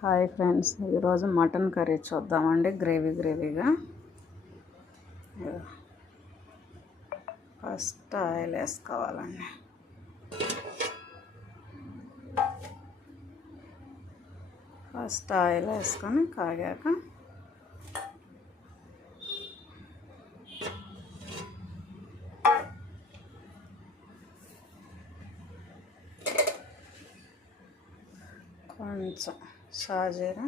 Hi friends, ఈరోజు mutton curry చూద్దామండి. గ్రేవీగా first oil వేసుకోవాలండి. ఫస్ట్ ఆయిల్ వేసుకొని కాగాక కొంచెం షాజీరా,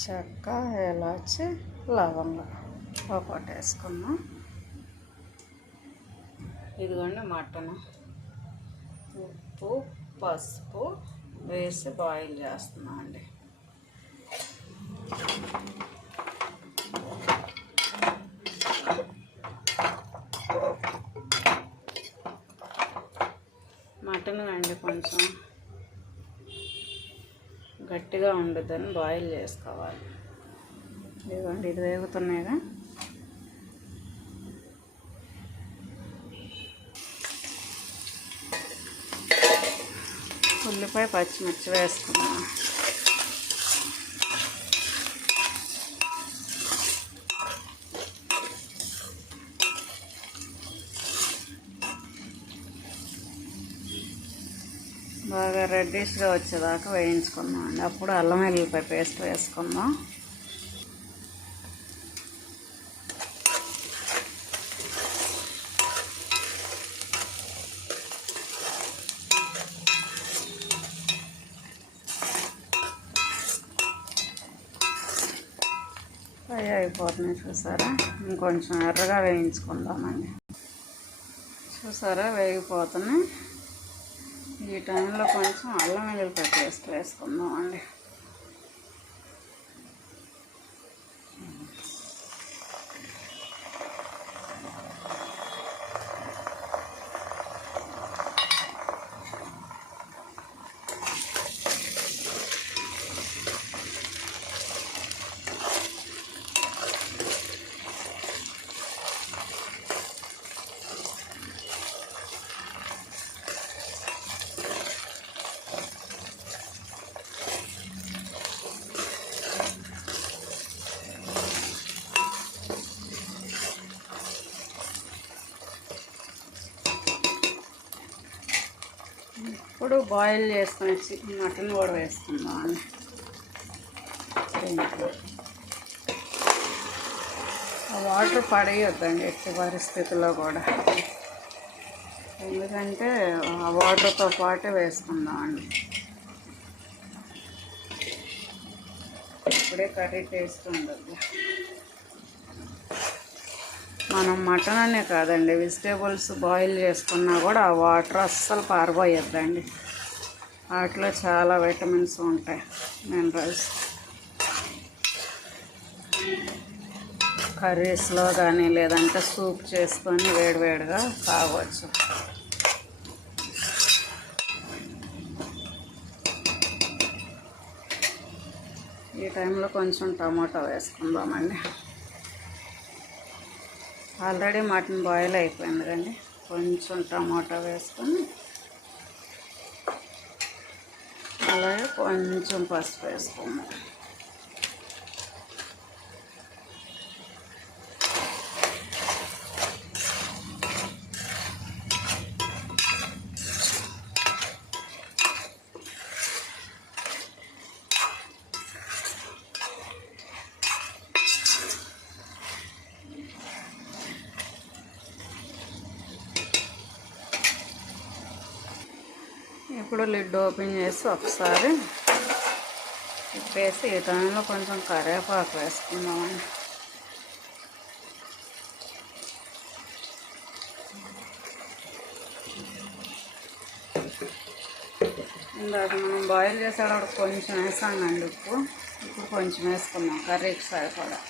చెక్క, ఇలాచి, లవంగా ఒకటి వేసుకున్నాం. ఇదిగోండి మటన్, ఉప్పు పసుపు వేసి బాయిల్ చేస్తున్నాం అండి. మటన్ అండి కొంచెం గట్టిగా ఉండదని బాయిల్ చేసుకోవాలి. ఇదిగోండి ఇది వేగుతున్నాయిగా. ఉల్లిపాయ పచ్చిమిర్చి వేసుకున్నాం. బాగా రెడ్డిష్గా వచ్చేదాకా వేయించుకుందాం అండి. అప్పుడు అల్లం వెల్లుల్లిపాయ పేస్ట్ వేసుకుందాం. ఫ్రై అయిపోతున్నాయి చూసారా. ఇంకొంచెం ఎర్రగా వేయించుకుందామండి. చూసారా వేగిపోతున్నాయి. ఈ టైంలో కొంచెం అల్లం వెల్లుల్లిపాయ పేస్ట్ వేసుకుందాం అండి. ఇప్పుడు బాయిల్ చేసుకుని చికెన్ మటన్ కూడా వేసుకుందాం అండి. వాటర్ పడేయొద్దండి ఎట్టి పరిస్థితుల్లో కూడా, ఎందుకంటే ఆ వాటర్తో పాటే వేసుకుందాం అండి. ఇప్పుడే కర్రీ టేస్ట్ ఉండదు. మనం మటన్ అనే కాదండి, వెజిటేబుల్స్ బాయిల్ చేసుకున్నా కూడా ఆ వాటర్ అస్సలు పారబోయొద్దండి. వాటిలో చాలా విటమిన్స్ ఉంటాయి, మినరల్స్. కర్రీస్లో కానీ లేదంటే సూప్ చేసుకొని వేడివేడిగా తాగవచ్చు. ఈ టైంలో కొంచెం టమాటా వేసుకుందామండి. ఆల్రెడీ మటన్ బాయిల్ అయిపోయింది కండి. కొంచెం టమాటా వేసుకొని అలాగే కొంచెం పసుపు వేసుకుందాం. ఇప్పుడు లిడ్ ఓపెన్ చేసి ఒకసారి తిప్పేసి ఈ టైంలో కొంచెం కరివేపాకు వేసుకుందామండి. ఇందాక మనం బాయిల్ చేసేటప్పుడు కొంచెం వేసానండి ఉప్పు. ఇప్పుడు కొంచెం వేసుకుందాం కర్రీకి సరిపడా.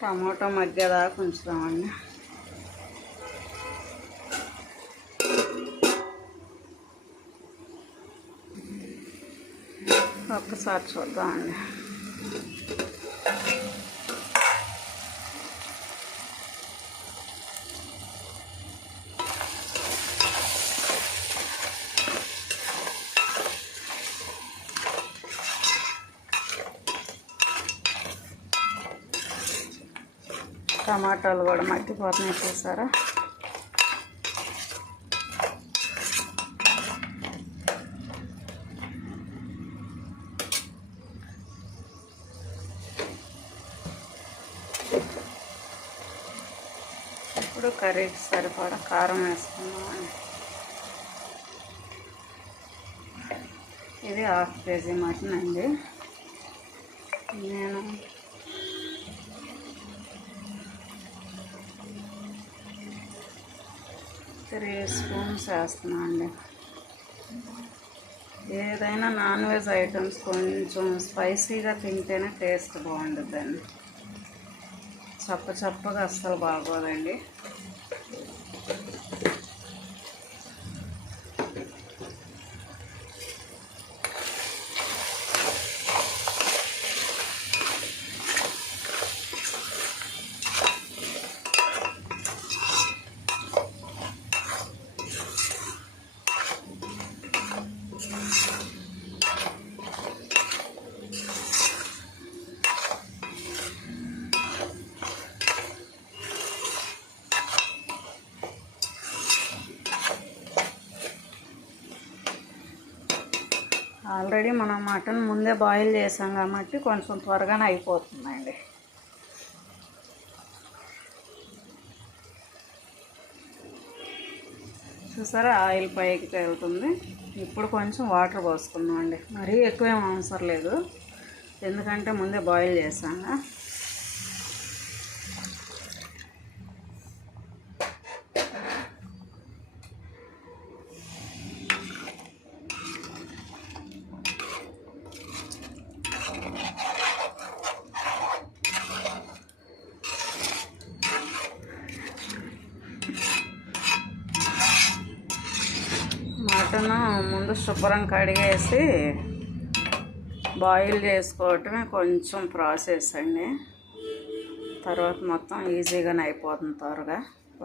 టమాటో మగ్గేదాకా ఉంచుదామండి. ఒక్కసారి చూద్దామండి. టమాటాలు కూడా మగ్గిపోతున్నాయి చూసారా. ఇప్పుడు కర్రీకి సరిపడా కారం వేసుకున్నామండి. ఇది 1/2 kg మటన్ అండి. నేను 3 స్పూన్స్ వేస్తున్నాను అండి. ఏదైనా నాన్ వెజ్ ఐటమ్స్ కొంచెం స్పైసీగా తింటేనే టేస్ట్ బాగుంటుందండి. చప్పగా అస్సలు బాగోదండి. ఆల్రెడీ మనం మటన్ ముందే బాయిల్ చేసాం కాబట్టి కొంచెం త్వరగానే అయిపోతుందండి. చూసారా ఆయిల్ పైకి తేలుతుంది. ఇప్పుడు కొంచెం వాటర్ పోసుకుందాం అండి. మరీ ఎక్కువేం అవసరం లేదు, ఎందుకంటే ముందే బాయిల్ చేసాము. మటన్ ముందు శుభ్రం కడిగేసి బాయిల్ చేసుకోవటమే కొంచెం ప్రాసెస్ అండి. తర్వాత మొత్తం ఈజీగానే అయిపోతుంది త్వరగా.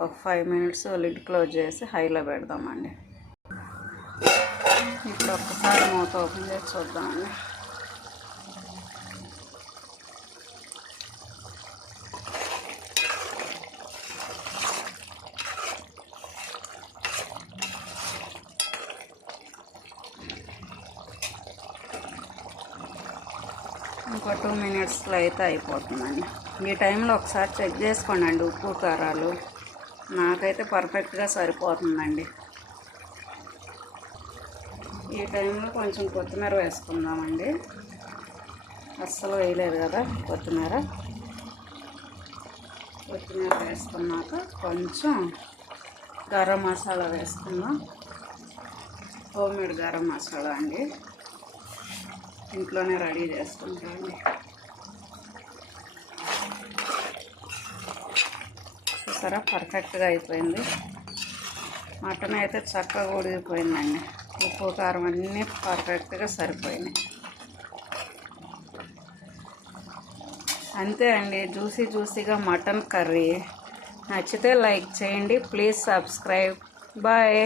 ఒక 5 minutes లిడ్ క్లోజ్ చేసి హైలో పెడదామండి. ఇప్పుడు ఒక్కసారి మూత ఓపెన్ చేసి చూద్దామండి. ఇంకో 2 minutesలో అయితే అయిపోతుందండి. ఈ టైంలో ఒకసారి చెక్ చేసుకోండి అండి ఉప్పు కారాలు. నాకైతే పర్ఫెక్ట్గా సరిపోతుందండి. ఈ టైంలో కొంచెం కొత్తిమీర వేసుకుందామండి. అస్సలు వేయలేదు కదా కొత్తిమీర వేసుకున్నాక కొంచెం గరం మసాలా వేసుకుందాం. హోమ్మేడ్ గరం మసాలా అండి, ఇంట్లోనే రెడీ చేసుకుంటామండి. చూసారా పర్ఫెక్ట్గా అయిపోయింది. మటన్ అయితే చక్కగా ఉడికిపోయిందండి. ఉప్పు కారం అన్నీ పర్ఫెక్ట్గా సరిపోయినాయి. అంతే అండి, జ్యూసీగా మటన్ కర్రీ. నచ్చితే లైక్ చేయండి, ప్లీజ్ సబ్స్క్రైబ్. బాయ్.